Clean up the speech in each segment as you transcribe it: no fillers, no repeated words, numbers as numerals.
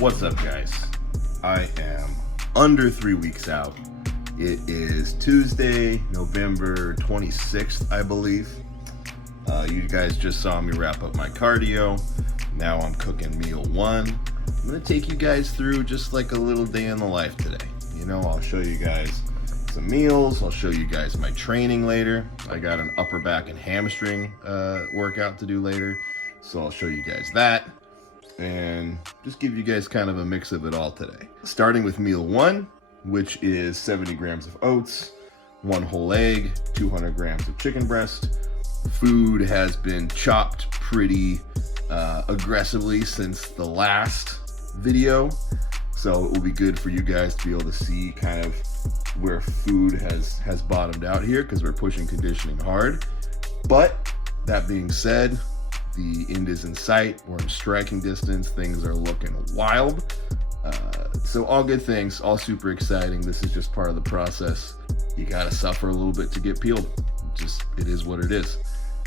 What's up, guys? I am under 3 weeks out. It is Tuesday, November 26th, I believe. You guys just saw me wrap up my cardio. Now I'm cooking meal one. I'm gonna take you guys through just like a little day in the life today. You know, I'll show you guys some meals. I'll show you guys my training later. I got an upper back and hamstring workout to do later. So I'll show you guys that and just give you guys kind of a mix of it all today. Starting with meal one, which is 70 grams of oats, 1 whole egg, 200 grams of chicken breast. Food has been chopped pretty aggressively since the last video, so it will be good for you guys to be able to see kind of where food has bottomed out here, because we're pushing conditioning hard. But that being said, the end is in sight. We're in striking distance. Things are looking wild. So all good things, all super exciting. This is just part of the process. You gotta suffer a little bit to get peeled. It is what it is.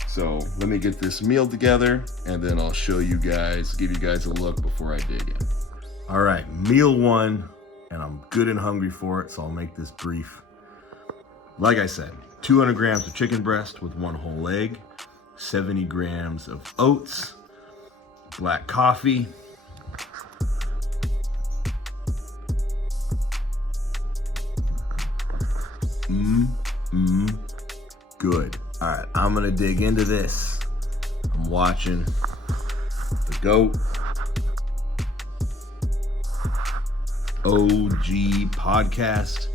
So let me get this meal together and then I'll show you guys, give you guys a look before I dig in. All right, meal one, and I'm good and hungry for it, so I'll make this brief. Like I said, 200 grams of chicken breast with 1 whole egg, 70 grams of oats, black coffee, good. All right, I'm gonna dig into this. I'm watching the GOAT OG podcast.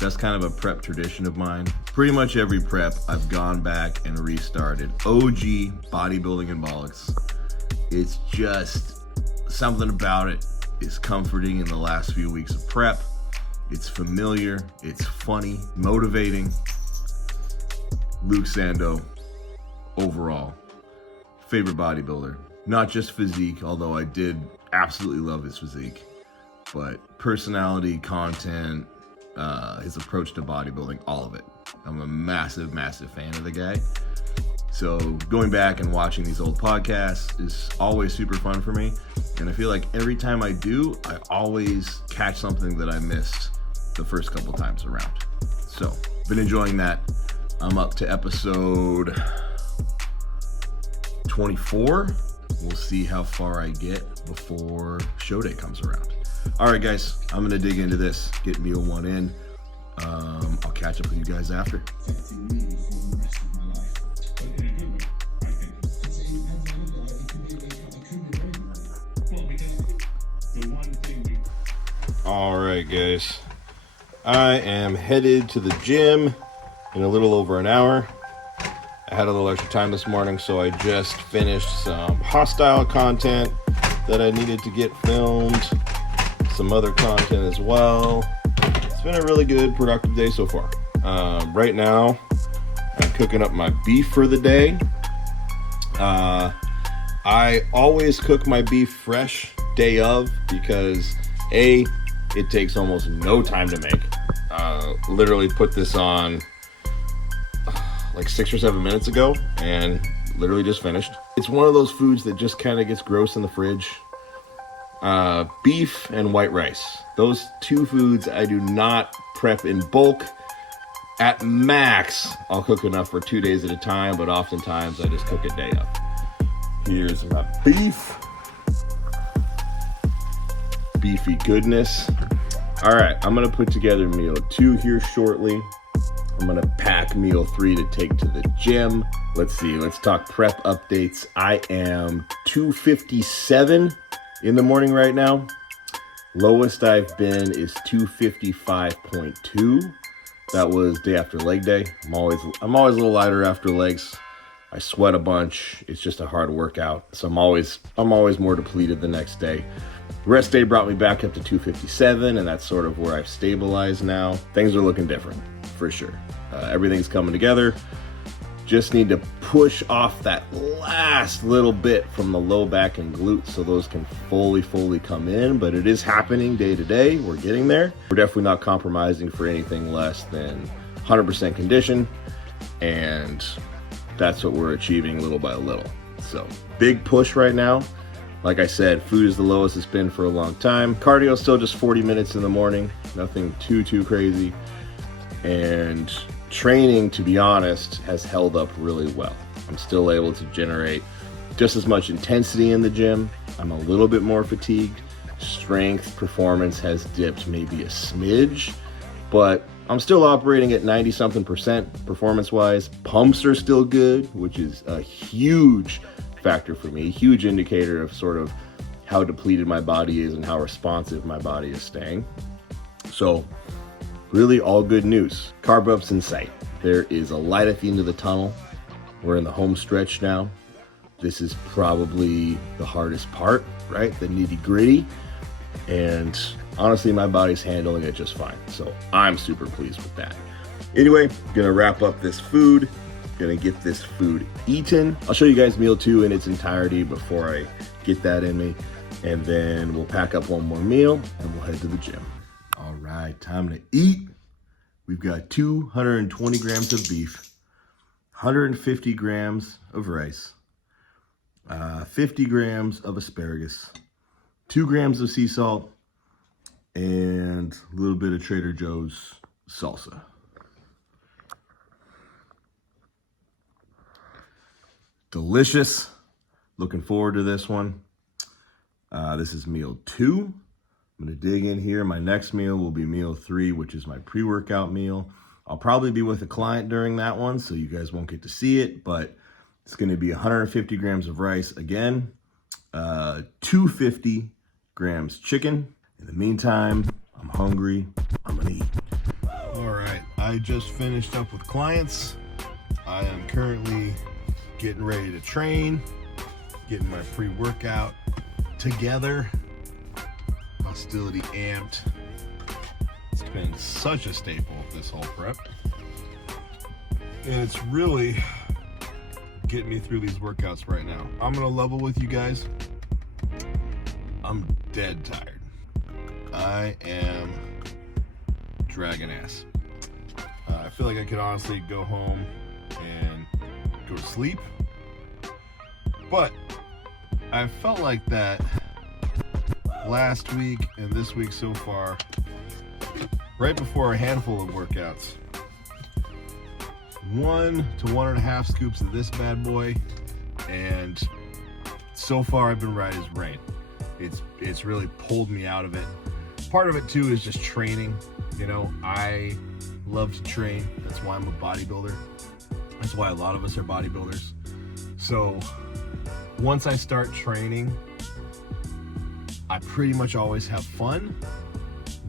That's kind of a prep tradition of mine. Pretty much every prep, I've gone back and restarted OG bodybuilding and bollocks. It's just something about it is comforting in the last few weeks of prep. It's familiar, it's funny, motivating. Luke Sando, overall, favorite bodybuilder. Not just physique, although I did absolutely love his physique, but personality, content, his approach to bodybuilding, all of it. I'm a massive, massive fan of the guy. So going back and watching these old podcasts is always super fun for me. And I feel like every time I do, I always catch something that I missed the first couple times around. So been enjoying that. I'm up to episode 24. We'll see how far I get before show day comes around. All right, guys, I'm gonna dig into this, get meal one in. I'll catch up with you guys after. All right, guys, I am headed to the gym in a little over an hour. I had a little extra time this morning, so I just finished some hostile content that I needed to get filmed, some other content as well. It's been a really good, productive day so far. Right now, I'm cooking up my beef for the day. I always cook my beef fresh day of because A, it takes almost no time to make. Literally put this on like 6 or 7 minutes ago and literally just finished. It's one of those foods that just kind of gets gross in the fridge. Beef and white rice. Those two foods I do not prep in bulk. At max, I'll cook enough for 2 days at a time, but oftentimes I just cook a day of. Here's my beef. Beefy goodness. All right, I'm gonna put together meal 2 here shortly. I'm gonna pack meal 3 to take to the gym. Let's see, let's talk prep updates. I am 257 in the morning right now. Lowest I've been is 255.2. That was day after leg day. I'm always a little lighter after legs. I sweat a bunch. It's just a hard workout. So I'm always more depleted the next day. Rest day brought me back up to 257, and that's sort of where I've stabilized now. Things are looking different, for sure. Everything's coming together. Just need to push off that last little bit from the low back and glutes so those can fully come in, but it is happening day to day. We're getting there. We're definitely not compromising for anything less than 100% condition, and that's what we're achieving little by little. So big push right now. Like I said, food is the lowest it's been for a long time. Cardio is still just 40 minutes in the morning, nothing too crazy. And training, to be honest, has held up really well. I'm still able to generate just as much intensity in the gym. I'm a little bit more fatigued. Strength performance has dipped maybe a smidge, but I'm still operating at 90-something% performance-wise. Pumps are still good, which is a huge factor for me, huge indicator of sort of how depleted my body is and how responsive my body is staying. So really all good news. Carb ups in sight. There is a light at the end of the tunnel. We're in the home stretch now. This is probably the hardest part, right? The nitty gritty. And honestly, my body's handling it just fine. So I'm super pleased with that. Anyway, gonna wrap up this food. Gonna get this food eaten. I'll show you guys meal 2 in its entirety before I get that in me. And then we'll pack up one more meal and we'll head to the gym. All right, time to eat. We've got 220 grams of beef, 150 grams of rice, 50 grams of asparagus, 2 grams of sea salt, and a little bit of Trader Joe's salsa. Delicious. Looking forward to this one. This is meal 2. I'm gonna dig in here. My next meal will be meal 3, which is my pre-workout meal. I'll probably be with a client during that one, so you guys won't get to see it, but it's gonna be 150 grams of rice again, 250 grams chicken. In the meantime, I'm hungry. I'm gonna eat. All right, I just finished up with clients. I am currently getting ready to train, getting my pre-workout together. Hostility amped. It's been such a staple of this whole prep. And it's really getting me through these workouts right now. I'm gonna level with you guys. I'm dead tired. I am dragging ass. I feel like I could honestly go home and go to sleep. But I felt like that last week and this week so far, right before a handful of workouts. 1 to 1.5 scoops of this bad boy, and so far I've been right as rain. It's really pulled me out of it. Part of it too is just training. You know, I love to train. That's why I'm a bodybuilder. That's why a lot of us are bodybuilders. So once I start training, I pretty much always have fun,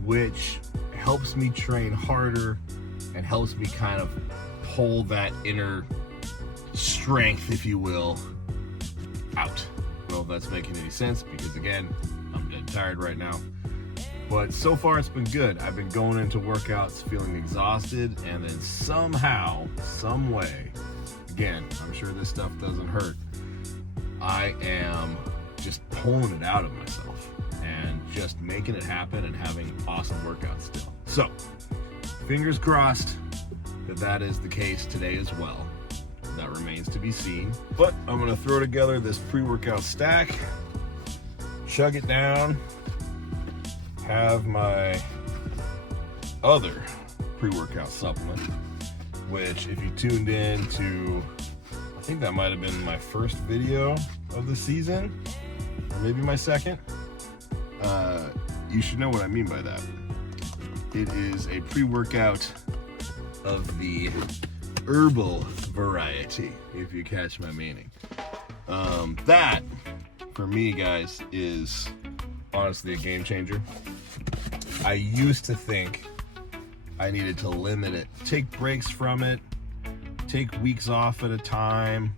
which helps me train harder and helps me kind of pull that inner strength, if you will, out. I don't know if that's making any sense, because again, I'm dead tired right now. But so far it's been good. I've been going into workouts feeling exhausted, and then somehow, some way, again, I'm sure this stuff doesn't hurt, I am just pulling it out of myself and just making it happen and having awesome workouts still. So, fingers crossed that is the case today as well. That remains to be seen. But I'm gonna throw together this pre-workout stack, chug it down, have my other pre-workout supplement, which if you tuned in to, I think that might have been my first video of the season, or maybe my second, you should know what I mean by that. It is a pre-workout of the herbal variety, if you catch my meaning. That, for me, guys, is honestly a game changer. I used to think I needed to limit it, take breaks from it, take weeks off at a time,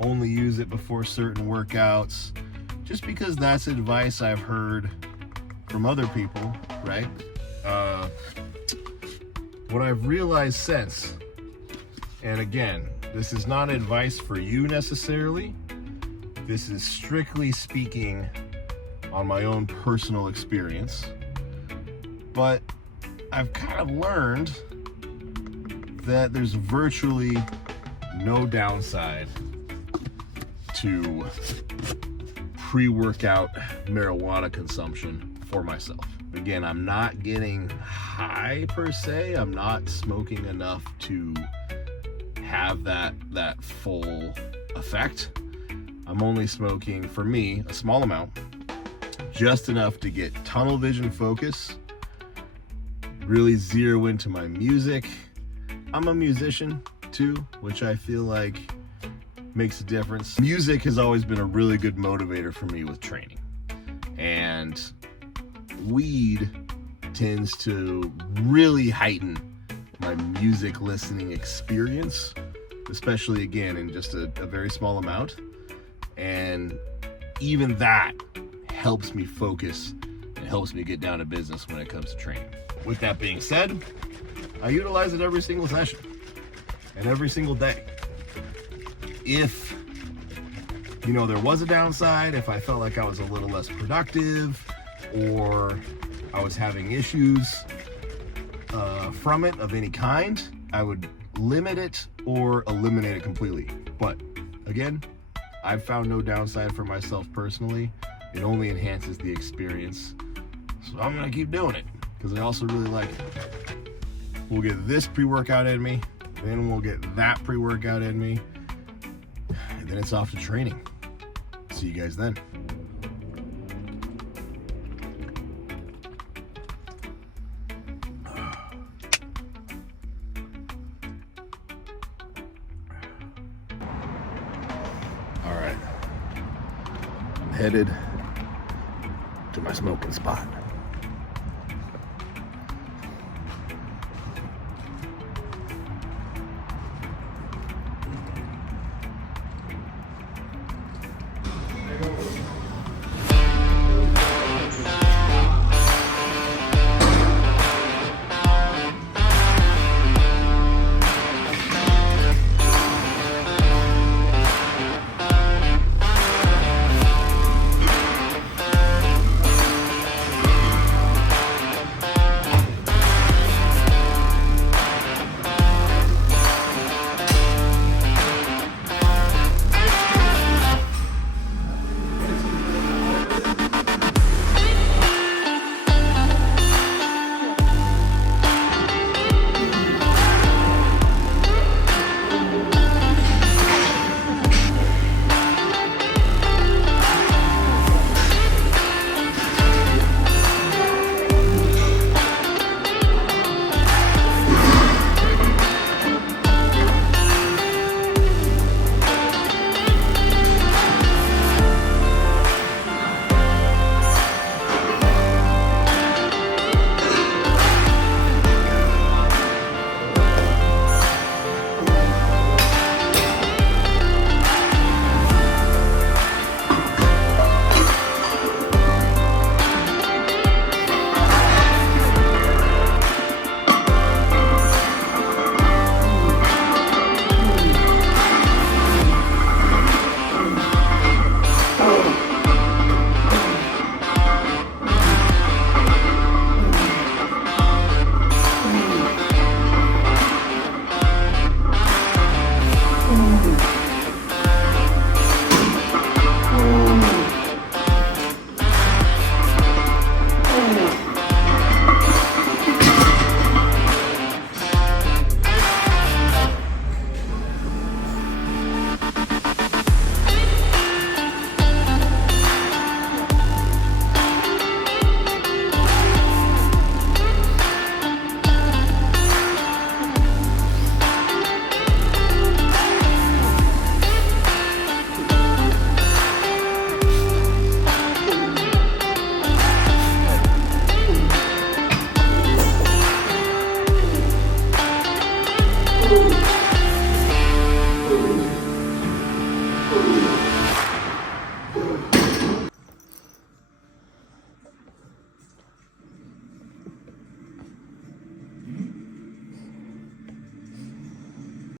only use it before certain workouts, just because that's advice I've heard from other people, right? What I've realized since, and again, this is not advice for you necessarily, this is strictly speaking on my own personal experience, but I've kind of learned that there's virtually no downside to pre-workout marijuana consumption for myself. Again, I'm not getting high per se. I'm not smoking enough to have that full effect. I'm only smoking, for me, a small amount, just enough to get tunnel vision focus, really zero into my music. I'm a musician too, which I feel like makes a difference. Music has always been a really good motivator for me with training, and weed tends to really heighten my music listening experience, especially again in just a very small amount. And even that helps me focus and helps me get down to business when it comes to training. With that being said, I utilize it every single session and every single day. If, you know, there was a downside, if I felt like I was a little less productive or I was having issues from it of any kind, I would limit it or eliminate it completely. But again, I've found no downside for myself personally. It only enhances the experience. So I'm gonna keep doing it because I also really like it. We'll get this pre-workout in me, then we'll get that pre-workout in me, and then it's off to training. See you guys then. All right, I'm headed to my smoking spot.